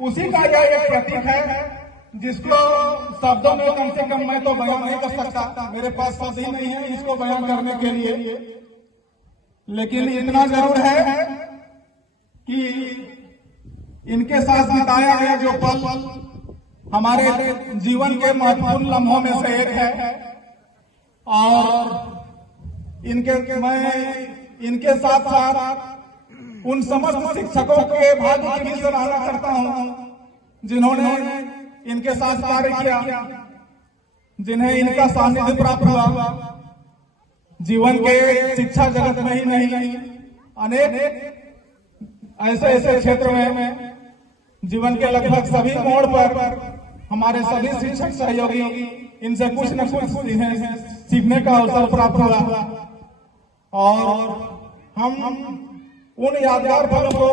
उसी का यह एक प्रतीक है जिसको शब्दों में कम से कम मैं तो बयान नहीं कर सकता, मेरे पास शब्द ही नहीं है इसको बयान करने के लिए। लेकिन इतना जरूर है कि इनके साथ बिताया गया जो पल हमारे जीवन के महत्वपूर्ण लम्हों में से एक है और मैं इनके साथ साथ उन समस्त शिक्षकों के भाग्य की भी सराहना करता हूं जिन्होंने इनके साथ कार्य किया, जिन्हें इनका सानिध्य प्राप्त हुआ। जीवन के शिक्षा जगत में ही नहीं, अनेक ऐसे ऐसे क्षेत्र में जीवन के लगभग सभी मोड़ पर हमारे सभी शिक्षक सहयोगी इनसे कुछ न कुछ सीखने का अवसर प्राप्त हुआ और हम उन यादगार पलों को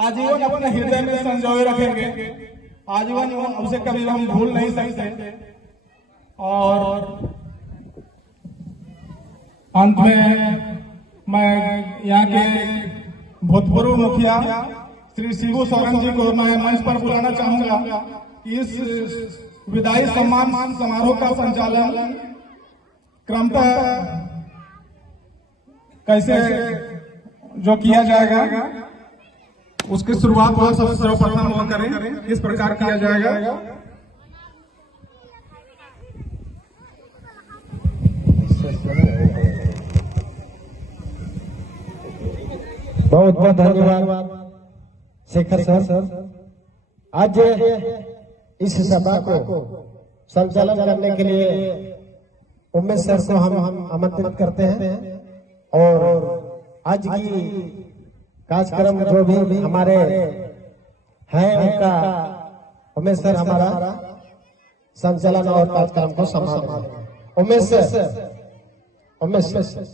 आजीवन अपने हृदय में संजोए रखेंगे, आजीवन उसे कभी हम भूल नहीं सकते। और अंत में मैं यहाँ के भूतपूर्व मुखिया श्री शिबू सोरेन जी को मैं मंच पर बुलाना चाहूंगा। इस विदाई सम्मान समारोह का संचालन क्रमतः कैसे जो किया जाएगा उसकी शुरुआत वो सबसे सर्वप्रथम वो करें, इस प्रकार किया जाएगा। बहुत बहुत धन्यवाद शेखर सर। आज इस सभा को संचालन करने के लिए उमेश सर को हम आमंत्रित करते हैं और आज की कार्यक्रम जो भी हमारे हैं उनका उमेश सर हमारा संचालन और कार्यक्रम को संभालेंगे। उमेश सर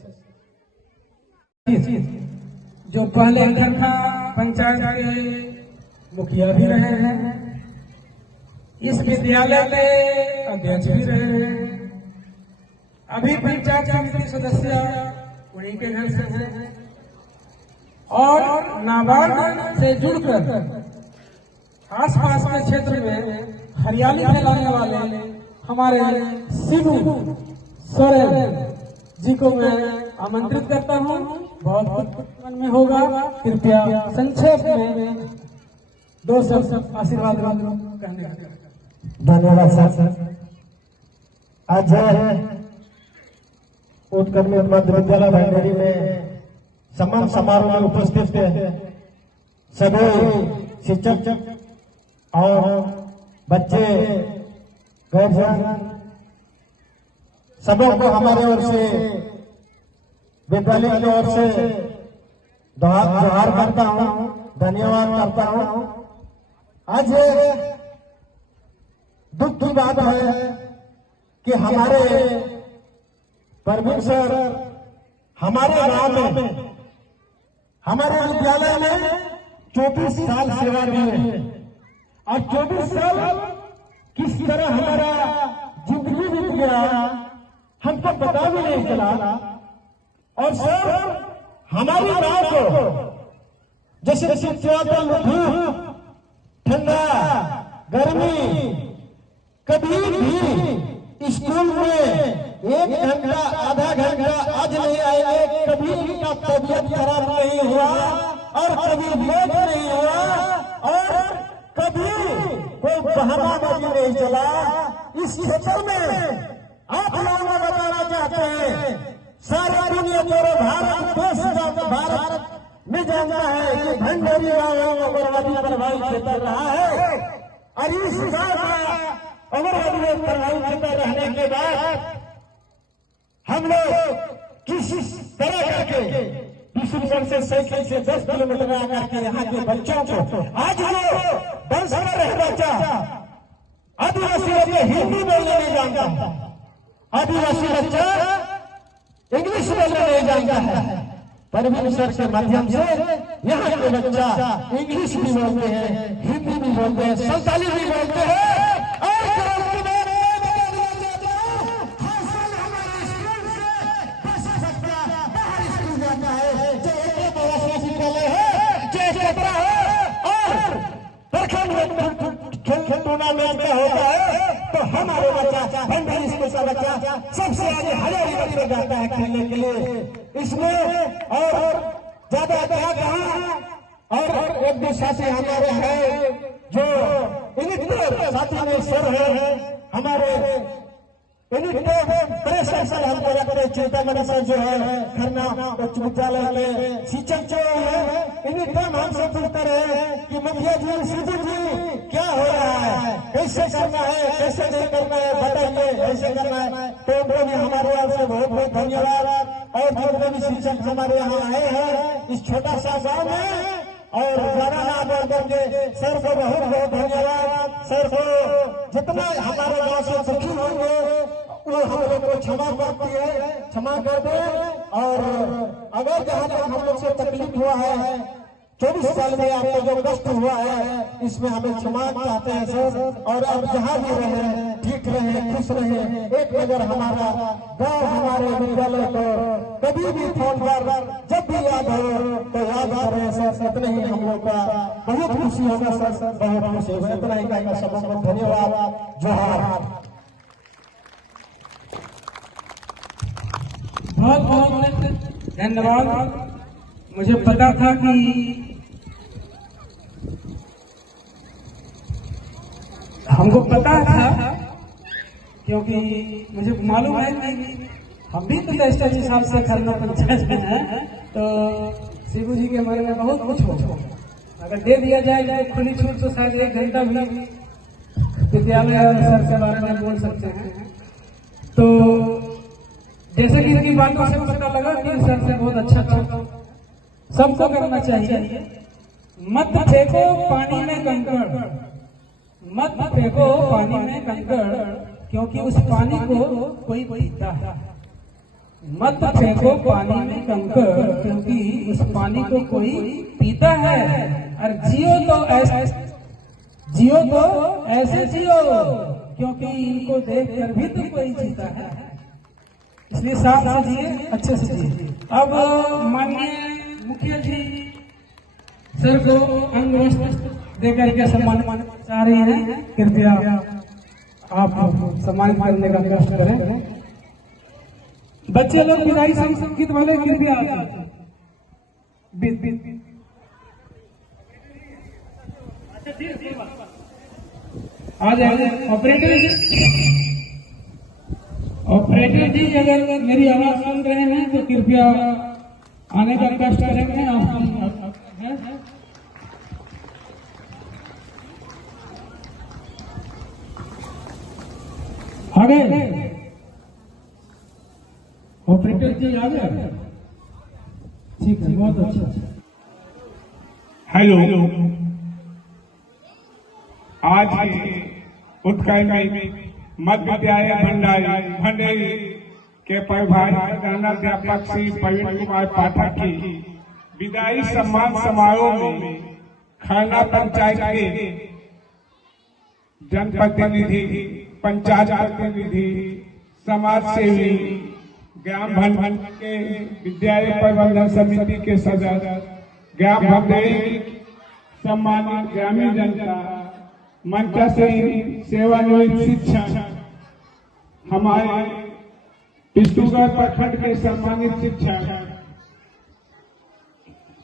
जो पहले था पंचायत के मुखिया भी रहे हैं, इस विद्यालय के अध्यक्ष भी रहे हैं, अभी पंचायत समिति सदस्य उन्हीं के घर से हैं और नाबार्ड से जुड़कर आसपास के क्षेत्र में हरियाली फैलाने वाले हमारे शिबू सोरेन जी को मैं आमंत्रित करता हूं। बहुत कुछ मन में होगा, कृपया संक्षेप में दो शब्द आशीर्वाद कहने का। धन्यवाद सर। आज उत्कर्मित मध्य विद्यालय भंडेरी में सम्मान समारोह में उपस्थित सभी शिक्षक और बच्चे गार्जियन सबों को हमारे ओर से विद्यालय की ओर से जोहार करता हूं, धन्यवाद करता हूं। आज दुख की बात है कि हमारे परवीन सर हमारे गांव में हमारे विद्यालय में 24 साल सेवा दिए और 24 साल किस तरह हमारा जिंदगी बीत गया हमको पता भी नहीं चला। और सर हमारी गांव को जैसे धूप ठंडा गर्मी कभी भी स्कूल में 1 घंटा आधा घंटा आज नहीं आएंगे, कभी इनका तबियत खराब नहीं हुआ और कभी मौत नहीं हुआ और कभी कोई बहानाबाजी नहीं चला। इस क्षेत्र में आप लोगों को बताना चाहते हैं, सारा दुनिया पूरे भारत देश भारत में जानता है कि भंडेरी गांव अगरवादी प्रभावित क्षेत्र रहा है और इस गांव का अगरवादी प्रभावित क्षेत्र रहने के बाद हम लोग किसी तरह करके दूसरी से साइकिल से 10 किलोमीटर आकर के यहाँ के बच्चों को आज वो 10 रहे बच्चा आदिवासी बच्चे हिंदी बोलने नहीं जानता, आदिवासी बच्चा इंग्लिश बोलने नहीं जानता है। परवीन सर के माध्यम से यहाँ के बच्चा इंग्लिश भी बोलते हैं, हिंदी भी बोलते हैं, संताली भी बोलते हैं और प्रखंड खेल टूर्नामेंट में होता है तो हमारे बच्चा भंडारी स्कूल का बच्चा सबसे आगे हजारी में जाता है खेलने के लिए। इसमें और ज्यादा क्या कहा। और एक दो साथी हमारे हैं जो इनिक्टर साथी में सर है हमारे प्रेशर हमको रखते चिंतामणि सर जो है खन्ना उच्च विद्यालय के शिक्षक जो है इन्हीं टाइम हमसे पूछते रहे कि मुखिया जी सिद्धू जी क्या हो रहा है, कैसे करना है, कैसे नहीं करना है, बताइए कैसे करना है। तो उनको भी हमारे यहाँ से बहुत बहुत धन्यवाद। और जो भी शिक्षक हमारे यहाँ आए हैं इस छोटा सा गाँव में और ज्यादा ना बोल करके सर को बहुत बहुत धन्यवाद। सर को जितना हमारे गाँव से सुखी होंगे वो हम लोग को क्षमा करती है, क्षमा कर दे। और अगर जहाँ तक हम लोग से तकलीफ हुआ है 24 साल में आपको जो कष्ट हुआ है इसमें हमें क्षमा चाहते हैं सर। और अब जहाँ भी रहे ठीक रहे, खुश रहे। एक नजर हमारा गाँव हमारे विद्यालय को कभी भी फोन पर जब भी याद हो तो याद आ रहे हैं सर। इतने ही हम लोग का बहुत खुशी होगा सर, बहुत खुशी होगा। इतना ही कहना सबको धन्यवाद। जोहार। बहुत बहुत धन्यवाद। मुझे पता था कि हमको पता था क्योंकि मुझे मालूम है कि हम भी तो रजिस्टर हिसाब से खरना पंचायत में हैं तो शिवू जी के बारे में बहुत कुछ हो। अगर दे दिया जाए खुली छूट तो शायद 1 घंटा भी विद्यालय और सर के बारे में बोल सकते हैं। तो जैसे कि इनकी बातों से पता लगा कि सर से बहुत अच्छा सबको करना चाहिए। मत फेंको पानी में कंकड़, मत फेंको पानी में कंकड़ क्योंकि उस पानी को कोई पीता है। मत फेंको पानी में कंकड़ क्योंकि उस पानी को कोई पीता है। और जियो तो ऐसे जियो क्योंकि इनको देखकर भी तो कोई जीता है। इसलिए साफ से जिए, अच्छे से जिए। अब माननीय मुखिया जी सर को अंग वस्त्र देकर के सम्मान चाह रहे हैं। कृपया आप सम्मान करने का कष्ट करें। बच्चे लोग विदाई संगीत वाले कृपया आ जाए। ऑपरेटर जी अगर मेरी आवाज सुन रहे हैं तो कृपया आने का कष्ट करेंगे। आ गए ऑपरेटर जी, आ गए? ठीक है, बहुत अच्छा। हेलो, आज के उत्कल मध्य विद्यालय भंडेरी के प्रधानाध्यापक श्री प्रवीण कुमार पाठक की विदाई सम्मान समारोह में खरना पंचायत के जनप्रतिनिधि, पंचायत प्रतिनिधि, समाज सेवी, ग्राम भंड के विद्यालय प्रबंधन समिति के सदस्य, ग्राम भंडेरी सम्मानित ग्रामीण जनता, मंच से सेवानिवृत्त शिक्षक, हमारे पिस्तूगढ़ प्रखंड के सम्मानित शिक्षक,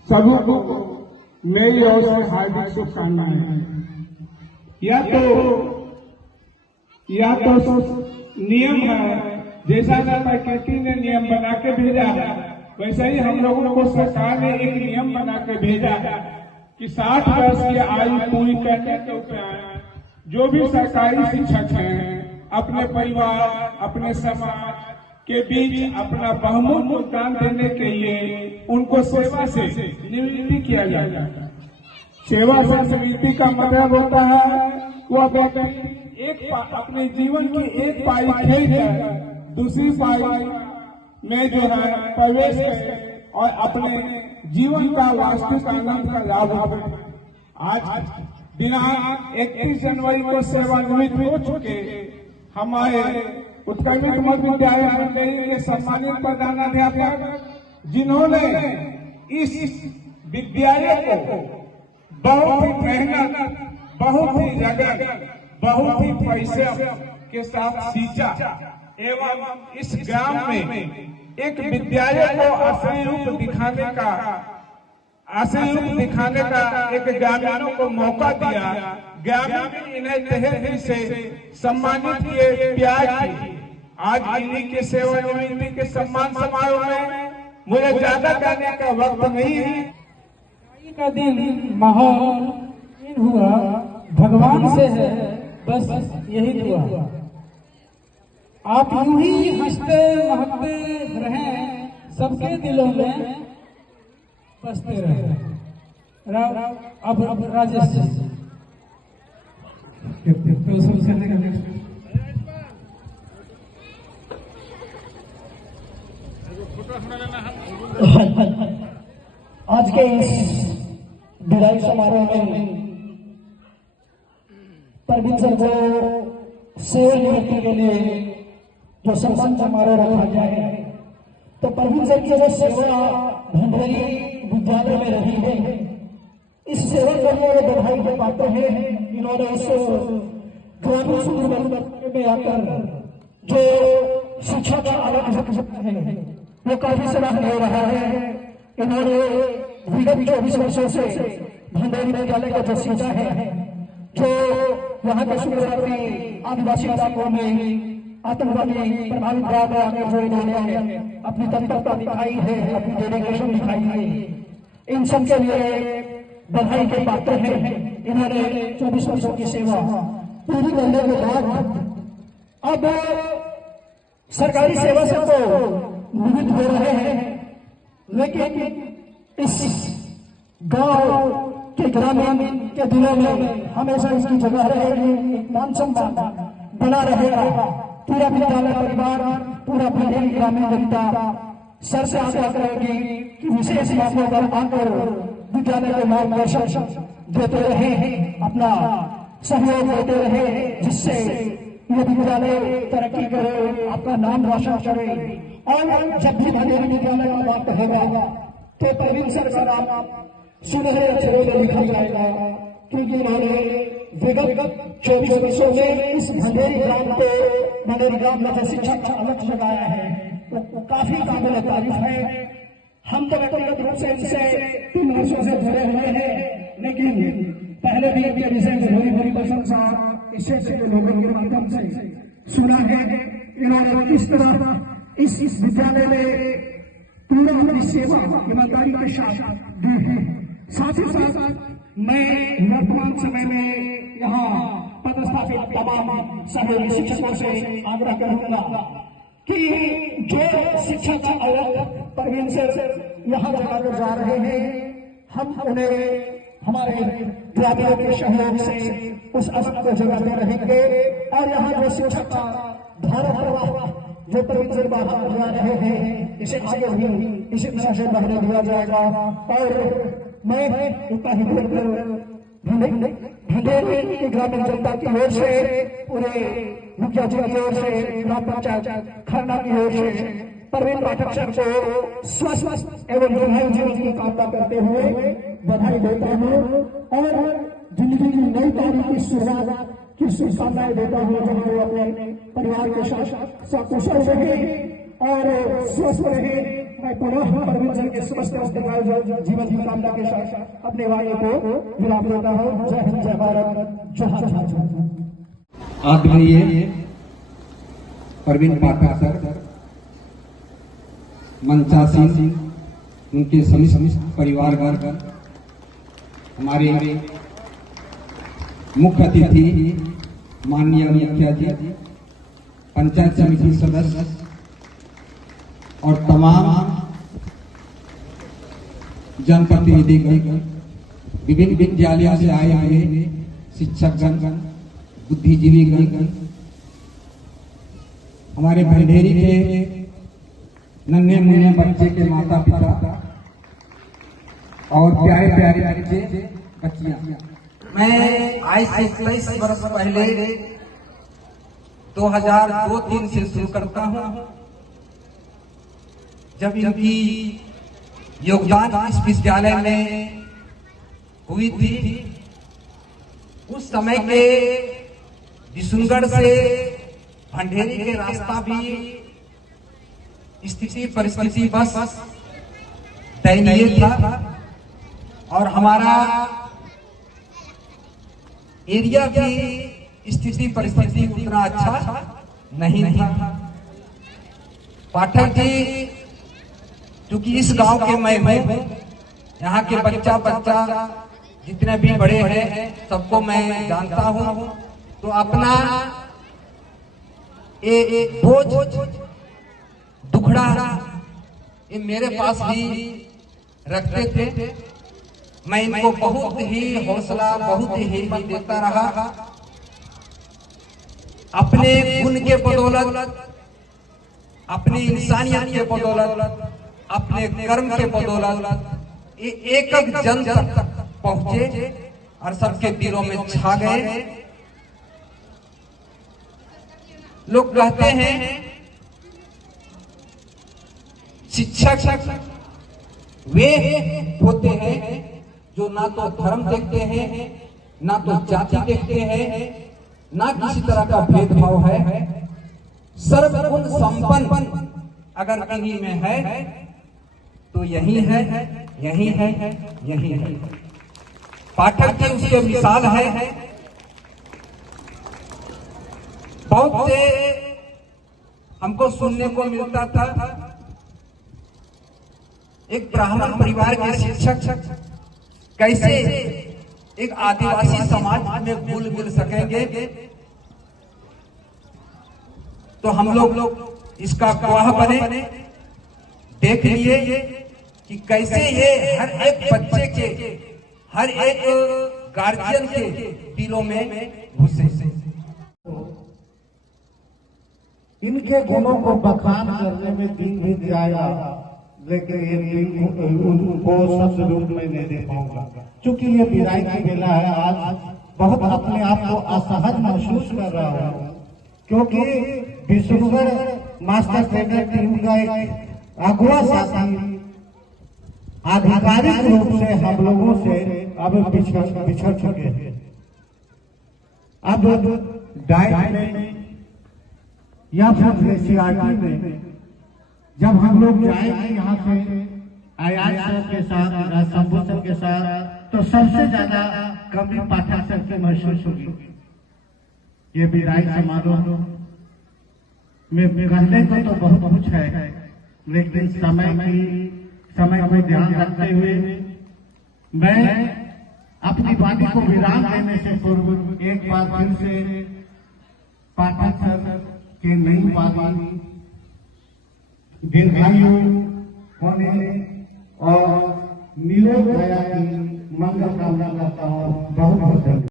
सभी को मेरी ओर से हार्दिक शुभकामनाएं। यह तो नियम है, जैसा प्रकृति ने नियम बना के भेजा है वैसे ही हम लोगों को सरकार ने एक नियम बना के भेजा है कि 60 वर्ष की आयु पूरी करने के उपरांत जो भी सरकारी शिक्षक हैं अपने परिवार, अपने समाज के बीच अपना बहुमूल्य योगदान देने के लिए उनको सेवा से निवृत्ति किया जाता है। सेवा से निवृत्ति का मतलब होता है वह व्यक्ति अपने जीवन की एक पाई खेल कर दूसरी पाई में जो है प्रवेश करे और अपने जीवन का वास्तविक आनंद का लाभ उठाए। आज दिनांक 31 जनवरी को सेवानिवृत्त हो चुके हमारे उत्कर्मित मध्य विद्यालय भंडेरी के सम्मानित प्रधानाध्यापक जिन्होंने इस विद्यालय को बहुत ही मेहनत बहुत ही जगह बहुत ही पैसे के साथ सींचा एवं इस ग्राम में एक विद्यालय को असली रूप दिखाने का एक ग्रामीणों को मौका दिया। ग्रामीण इन्हें तहे दिल से सम्मानित किए, प्यार किए। आज इन्हीं के सेवानिवृत्ति के सम्मान समारोह में मुझे ज्यादा कहने का वक्त नहीं है। का दिन माहौल हुआ भगवान से है, बस यही दुआ। आप यूं ही हंसते महकते रहें, सबके दिलों में बसते रहे। अब राजेश आज के इस विदाई समारोह में परवीन सर को सेवानिवृत्ति के लिए जो सम्मान समारोह रखा गया है, तो परवीन सर की जो सेवा भंडेरी विद्यालय में रही है, इस सेवा करने वाले बधाई के पात्र हैं। इन्होंने इस ग्रामीण सुंदर में आकर जो शिक्षा का आयोजन है वो काफी सराहनीय हो रहा है। इन्होंने विगत 24 वर्षों से भंडेरी विद्यालय का जो सींचा है, जो यहाँ के शुरुआती आदिवासी इलाकों में आतंकवादी प्रभावित गांव में आकर जो इन्होंने अपनी तत्परता दिखाई है, अपनी डेडिकेशन दिखाई है, इन सब के लिए बधाई के पात्र हैं। इन्होंने 24 वर्षों की सेवा पूरी करने के बाद अब सरकारी सेवा से तो निवृत्त हो रहे हैं, लेकिन इस गांव के ग्रामीण के दिलों में हमेशा इसकी जगह रहेगी, एक मान सम्मान बना रहेगा। पूरा विद्यालय परिवार, पूरा भंडेरी ग्रामीण जनता सर से आग्रह करेगी कि विशेष मौकों पर आकर विद्यालय को मार्गदर्शन देते रहे, अपना सहयोग देते रहे, जिससे ये विद्यालय तरक्की करे, आपका नाम रोशन करे। और जब भी भंडेरी विद्यालय का बात होगा तो परवीन सर का नाम सुनहरे अक्षरों में लिखा जाएगा, क्योंकि इन्होंने विगत 24 वर्षों में इस भंडेरी ग्राम को, भंडेरी ग्राम में शिक्षा का अलग लगाया है, तो काफी काबिल तारीफ है। हम तो व्यक्तिगत रूप से इनसे 3 वर्षों से जुड़े हुए हैं, लेकिन पहले भी इनके विषय में भरी भरी प्रशंसा इस क्षेत्र के लोगों के माध्यम से सुना है। इन्होंने किस तरह इस विद्यालय में पूरा अपनी सेवा ईमानदारी के साथ दी है। साथ ही साथ मैं वर्तमान समय में यहाँ पदस्थापित तमाम सहयोगी शिक्षकों से आग्रह करूंगा कि जो शिक्षा का अवसर परवीन सर यहाँ लगाकर जा रहे हैं, हम उन्हें हमारे ग्रामीणों के सहयोग से उस अवसर को जगाते रहेंगे। और यहाँ जो शिक्षा का धारा प्रवाह जो परवीन सर बाहर जा रहे हैं, इसे आगे भी इसी तरह से बढ़ने दिया जाएगा। और मैं इतना ही बोलकर भंडेरी की ग्रामीण जनता की ओर से, पूरे मुखिया जी की ओर से, ग्राम पंचायत खरना की ओर से परवीन पाठक सर को स्वस्थ एवं दीर्घायु जीवन की कामना करते हुए बधाई देता हूँ और जिंदगी की नई तारीख की शुरुआत की शुभकामनाएं देता हूँ, जहाँ वो अपने परिवार के साथ सकुशल रहे और स्वस्थ रहे। मैं पुनः परवीन सर के स्वस्थ जीवन की कामना के साथ अपने वाणी को विराम देता हूँ। जय हिंद, जय भारत, जय जय। आदरणीय परवीन पाठक सर, मनसा सिंह, उनके समस्त परिवारगण, हमारे मुख्य अतिथि माननीय मुखिया जी, पंचायत समिति सदस्य और तमाम जनप्रतिनिधिगण, विभिन्न विद्यालयों से आए हुए शिक्षकगण, बुद्धिजीवीगण, हमारे भंडेरी के नन्हे मुन्ने बच्चे के माता पिता और प्यारे प्यारे बच्चे बच्चियां। मैं आज से 23 वर्ष पहले 2002-03 से शुरू करता हूं, जब इनकी योगदान इस विद्यालय में हुई थी। उस समय के विशुनगढ़ से भंडेरी के रास्ता भी स्थिति परिस्थिति बस दयनीय था और हमारा एरिया की स्थिति परिस्थिति उतना अच्छा नहीं था। पाठक जी, क्योंकि इस गांव के मैं हूं, यहाँ के बच्चा जितने भी बड़े हैं सबको मैं जानता हूं, तो अपना ये बोझ दुखड़ा ये मेरे पास भी रखते थे। मैं इनको बहुत ही हौसला, बहुत ही हिम्मत देता रहा। अपने गुण के बदौलत, अपनी इंसानियत के बदौलत, अपने कर्म के बदौलत ये एक जन तक पहुंचे और सबके दिलों में छा गए। लोग कहते हैं शिक्षक वे होते हैं जो ना तो धर्म देखते हैं, ना तो जाति देखते हैं, ना किसी तरह का भेदभाव है। सर्वगुण संपन्न अगर कहीं में है तो यही है, यही है, यही है। पाठक जी उसके मिसाल है। बहुत से हमको सुनने को मिलता था, एक ब्राह्मण परिवार के शिक्षक कैसे एक आदिवासी समाज में घुल मिल सकेंगे। तो हम लोग इसका गवाह बने, देख लिए कि कैसे ये हर एक बच्चे के, हर एक गार्जियन के दिलों में घुसे। इनके गुणों को बखान करने में दिन भी जाएगा, लेकिन ये दिन उनको शब्द रूप में नहीं दे पाऊंगा, क्योंकि ये विदाई की बेला है। आज बहुत अपने आप को असहज महसूस कर रहा हूँ, क्योंकि विशुनगढ़ मास्टर ट्रेनर टीम का एक अगुआ साथी आधिकारिक रूप से हम लोगों से अब बिछड़ चुके हैं। अब डाइट में या फिर सीआरटी में जब हम लोग जाएंगे यहाँ से आयात सर के साथ, शंभू सर के साथ, तो सबसे ज्यादा कमी पाठक सर की महसूस होगी। ये विदाई समारोह में कहने को तो बहुत कुछ है, लेकिन समय को ध्यान रखते हुए मैं अपनी वाणी को विराम देने से पूर्व एक बार फिर से पाठक सर के नई वाणी दीर्घायु होने और निरोग दया की मंगल कामना करता हूँ। बहुत बहुत धन्यवाद।